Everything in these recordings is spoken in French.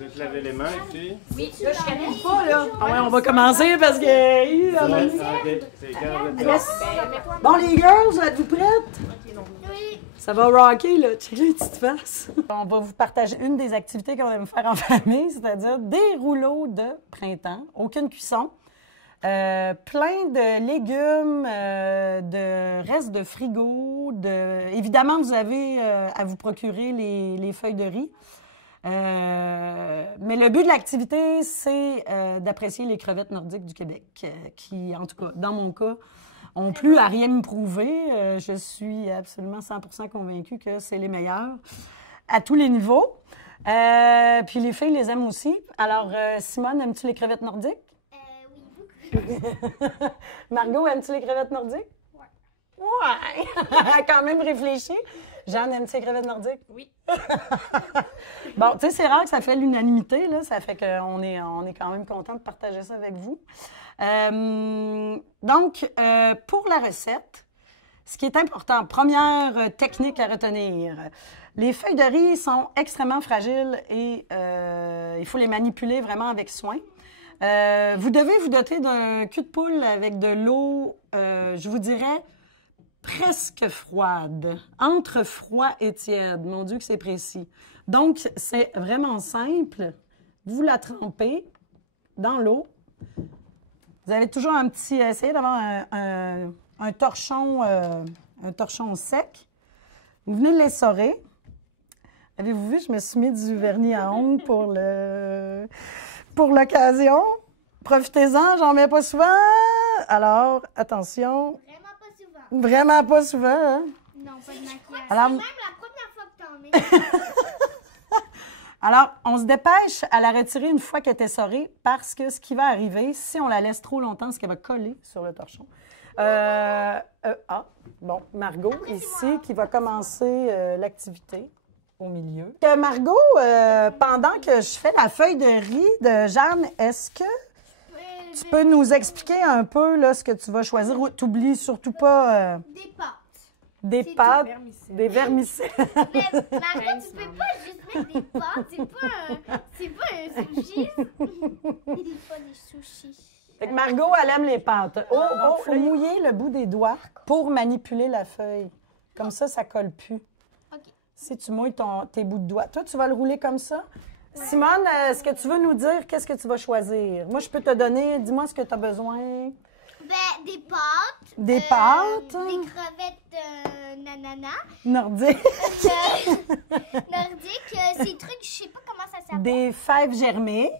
Vous êtes lavé les mains ici? Oui, là, je connais pas, là. Ah ouais, on va commencer parce que... Bon, les girls, êtes-vous prêtes? Oui. Ça va rocker, là. Check les petites faces. On va vous partager une des activités qu'on aime faire en famille, c'est-à-dire des rouleaux de printemps. Aucune cuisson. Plein de légumes, de restes de frigo. Évidemment, vous avez à vous procurer les feuilles de riz. Mais le but de l'activité, c'est d'apprécier les crevettes nordiques du Québec, qui, en tout cas, dans mon cas, ont plus à rien me prouver. Je suis absolument 100% convaincue que c'est les meilleurs à tous les niveaux. Puis les filles les aiment aussi. Alors, Simone, aimes-tu les crevettes nordiques? Oui, beaucoup. Margot, aimes-tu les crevettes nordiques? Ouais. Ouais! Quand même réfléchi. Jeanne, aimes-tu les crevettes nordiques? Oui. Bon, tu sais, c'est rare que ça fait l'unanimité, là. Ça fait qu'on est, on est quand même content de partager ça avec vous. Donc, pour la recette, ce qui est important, première technique à retenir, les feuilles de riz sont extrêmement fragiles et il faut les manipuler vraiment avec soin. Vous devez vous doter d'un cul de poule avec de l'eau, je vous dirais, presque froide, entre froid et tiède. Mon Dieu que c'est précis. Donc, c'est vraiment simple. Vous la trempez dans l'eau. Vous avez toujours un petit... Essayez d'avoir un torchon sec. Vous venez de l'essorer. Avez-vous vu, je me suis mis du vernis à ongles pour l'occasion. Profitez-en, j'en mets pas souvent. Alors, attention. Vraiment pas souvent. Vraiment pas souvent, hein? Non, pas de maquillage. Alors- C'est même la première fois que t'en mets. Alors, on se dépêche à la retirer une fois qu'elle est essorée parce que ce qui va arriver, si on la laisse trop longtemps, c'est qu'elle va coller sur le torchon. Bon, Margot, ici, qui va commencer l'activité au milieu. Margot, pendant que je fais la feuille de riz de Jeanne, est-ce que tu peux nous expliquer un peu là, ce que tu vas choisir? T'oublies surtout pas Des pâtes. des C'est pâtes, Vermicelle. des vermicelles. Mais Margot, tu peux pas juste mettre des pâtes. C'est pas un sushi. Il est pas des sushis. Fait que Margot, elle aime les pâtes. Il faut mouiller le bout des doigts pour manipuler la feuille. Comme ça colle plus. OK. Si tu mouilles tes bouts de doigts. Toi, tu vas le rouler comme ça? Simone, est-ce que tu veux nous dire qu'est-ce que tu vas choisir? Moi, je peux te donner, dis-moi ce que tu as besoin. Ben, des pâtes. Des pâtes. Des crevettes nanana. Nordiques. Nordiques. Ces trucs, je sais pas comment ça s'appelle. Des fèves germées.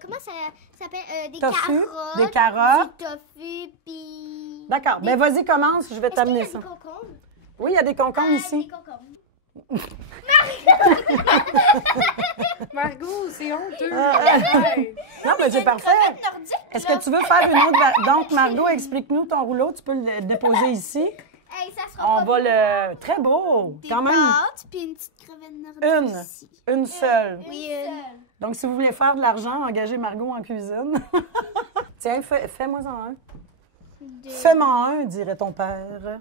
Comment ça s'appelle? Des Tofu, carottes. des carottes. Du tofu, puis... D'accord. Ben vas-y, commence. Je vais Est-ce qu'il y t'amener a ça. des concombres? Oui, il y a des concombres Des ici. concombres. Margot, c'est honteux. Non, mais c'est parfait. Crevettes nordiques, Est-ce là. que tu veux faire une autre... Donc, Margot, explique-nous ton rouleau. Tu peux le déposer ici. Hey, ça sera On pas va beau. le... Très beau. Des Quand même, pâtes, puis une petite crevette nordique ici. une seule. Oui, Donc, si vous voulez faire de l'argent, engagez Margot en cuisine. Tiens, fais-moi-en un. Fais-moi un, dirait ton père,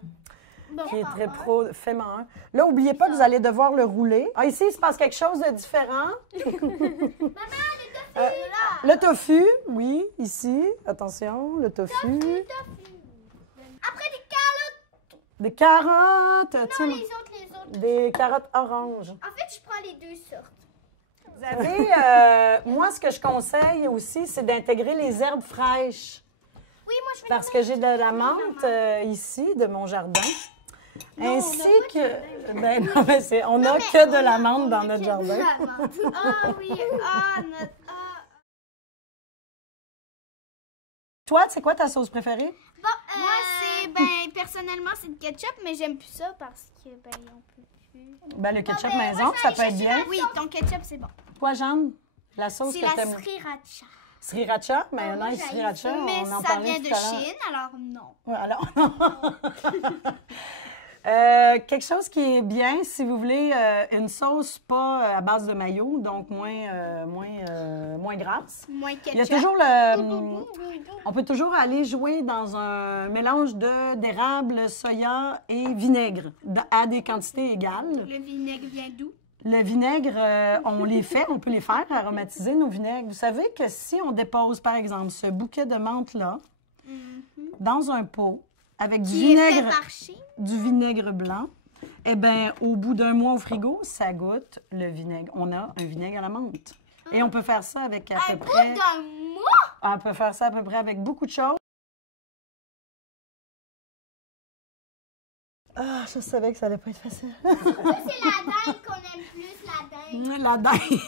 qui est très pro. Fais-moi un. Là, n'oubliez pas que vous allez devoir le rouler. Ah, ici, il se passe quelque chose de différent. Le tofu, oui, ici. Attention, le tofu. Après, des carottes. Des carottes. Tiens, Les autres. des carottes oranges. En fait, je prends les deux sortes. Vous avez, moi, ce que je conseille aussi, c'est d'intégrer les herbes fraîches. Oui, moi, je fais Parce que j'ai de la menthe ici, de mon jardin. Ainsi que. Ben non, mais on n'a que de la menthe dans notre jardin. Ah oui, notre... Toi, c'est quoi ta sauce préférée? Bon, moi, c'est, personnellement, c'est le ketchup, mais j'aime plus ça parce que, on peut plus... Ben, le ketchup ben, maison, moi, je ça vais peut être aller bien. chercher Oui, ton ketchup, c'est bon. Toi, Jeanne, la sauce C'est que la t'aimes. sriracha. Sriracha, mais Moi, non, j'haïs sriracha, ça, mais on en ça parlait vient tout de à l'heure. Chine, alors non. Ouais, alors. Quelque chose qui est bien, si vous voulez, une sauce pas à base de mayo, donc moins grasse. Moins ketchup. Il y a toujours le... On peut toujours aller jouer dans un mélange d'érable, soya et vinaigre à des quantités égales. Le vinaigre vient d'où? Le vinaigre, on les fait, on peut les faire aromatiser, nos vinaigres. Vous savez que si on dépose, par exemple, ce bouquet de menthe-là dans un pot avec du vinaigre blanc, eh bien, au bout d'un mois au frigo, ça goûte le vinaigre. On a un vinaigre à la menthe. Et on peut faire ça avec à peu près... Au bout d'un mois? On peut faire ça à peu près avec beaucoup de choses. Ah, je savais que ça allait pas être facile. Nous, c'est la dinde qu'on aime plus, la dinde. La dinde.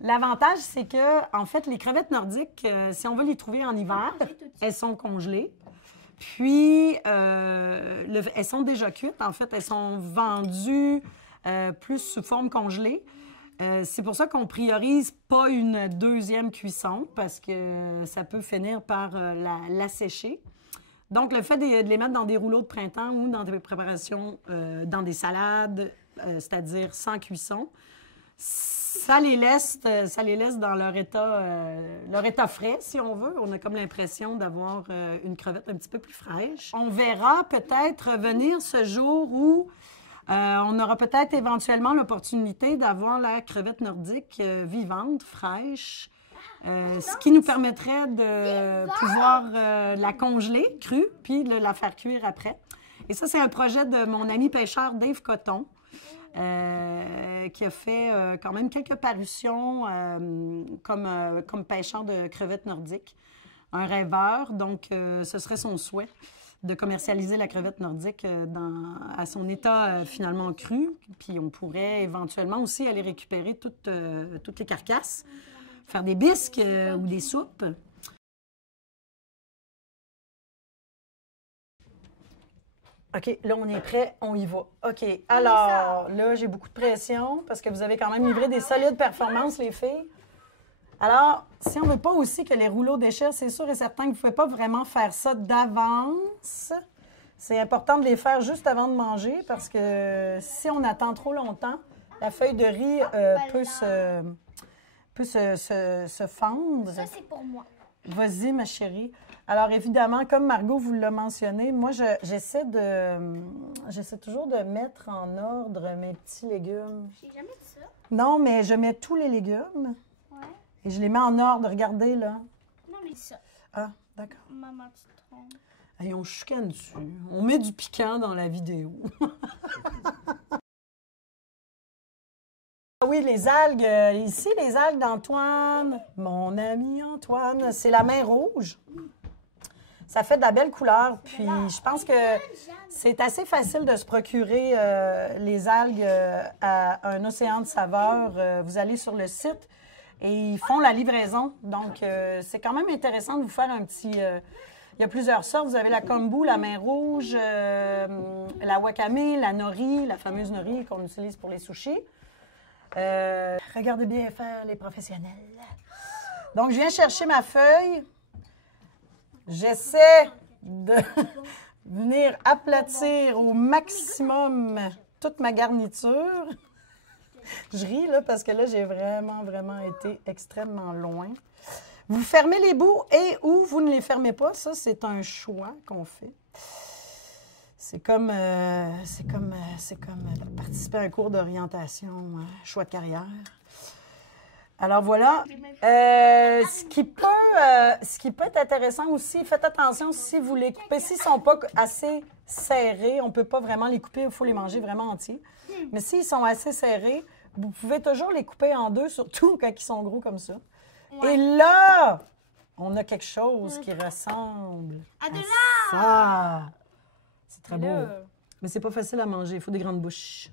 L'avantage, c'est que, en fait, les crevettes nordiques, si on veut les trouver en hiver, elles sont congelées. Puis, elles sont déjà cuites. En fait, elles sont vendues plus sous forme congelée. C'est pour ça qu'on priorise pas une deuxième cuisson parce que ça peut finir par la sécher. Donc, le fait de les mettre dans des rouleaux de printemps ou dans des préparations, dans des salades, c'est-à-dire sans cuisson, ça les laisse dans leur état frais, si on veut. On a comme l'impression d'avoir une crevette un petit peu plus fraîche. On verra peut-être venir ce jour où on aura peut-être éventuellement l'opportunité d'avoir la crevette nordique vivante, fraîche, ce qui nous permettrait de pouvoir la congeler crue, puis de la faire cuire après. Et ça, c'est un projet de mon ami pêcheur Dave Coton, qui a fait quand même quelques parutions comme pêcheur de crevettes nordiques. Un rêveur, donc ce serait son souhait de commercialiser la crevette nordique à son état finalement cru. Puis on pourrait éventuellement aussi aller récupérer toutes les carcasses, faire des bisques ou des soupes. OK, là, on est prêt, on y va. OK, alors, là, j'ai beaucoup de pression parce que vous avez quand même livré des solides performances, les filles. Alors, si on ne veut pas aussi que les rouleaux déchirent, c'est sûr et certain que vous ne pouvez pas vraiment faire ça d'avance. C'est important de les faire juste avant de manger parce que si on attend trop longtemps, la feuille de riz peut se fendre. Ça, c'est pour moi. Vas-y, ma chérie. Alors, évidemment, comme Margot vous l'a mentionné, moi, j'essaie toujours de mettre en ordre mes petits légumes. J'ai jamais dit ça. Non, mais je mets tous les légumes. Ouais. Et je les mets en ordre. Regardez, là. Non, mais ça. Ah, d'accord. Maman, tu te trompes. Hey, on chicane dessus. On met du piquant dans la vidéo. Oui, les algues. Ici, les algues d'Antoine. Mon ami Antoine, c'est la main rouge. Ça fait de la belle couleur. Puis, je pense que c'est assez facile de se procurer les algues à un océan de saveurs. Vous allez sur le site et ils font la livraison. Donc, c'est quand même intéressant de vous faire un petit... il y a plusieurs sortes. Vous avez la kombu, la main rouge, la wakame, la nori, la fameuse nori qu'on utilise pour les sushis. Regardez bien faire les professionnels. Donc, je viens chercher ma feuille. J'essaie de venir aplatir au maximum toute ma garniture. Je ris, là, parce que là, j'ai vraiment, vraiment été extrêmement loin. Vous fermez les bouts et ou vous ne les fermez pas. Ça, c'est un choix qu'on fait. C'est comme participer à un cours d'orientation, choix de carrière. Alors voilà. Ce qui peut être intéressant aussi, faites attention si vous les coupez. S'ils ne sont pas assez serrés, on ne peut pas vraiment les couper, il faut les manger vraiment entiers. Mais s'ils sont assez serrés, vous pouvez toujours les couper en deux, surtout quand ils sont gros comme ça. Ouais. Et là, on a quelque chose qui ressemble à ça. C'est très beau. Mais c'est pas facile à manger, il faut des grandes bouches.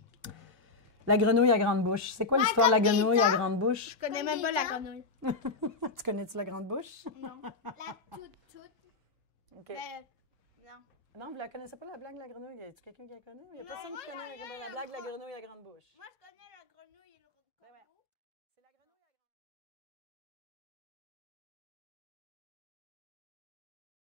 La grenouille à grande bouche. C'est quoi l'histoire de la grenouille à grande bouche? Je connais même pas la grenouille. Tu connais-tu la grande bouche? Non. La toute. OK. Non. Non, vous la connaissez pas, la blague de la grenouille? Y a-t-il quelqu'un qui la connaît? Il y a personne qui connaît la blague de la grenouille à grande bouche. Moi, je connais.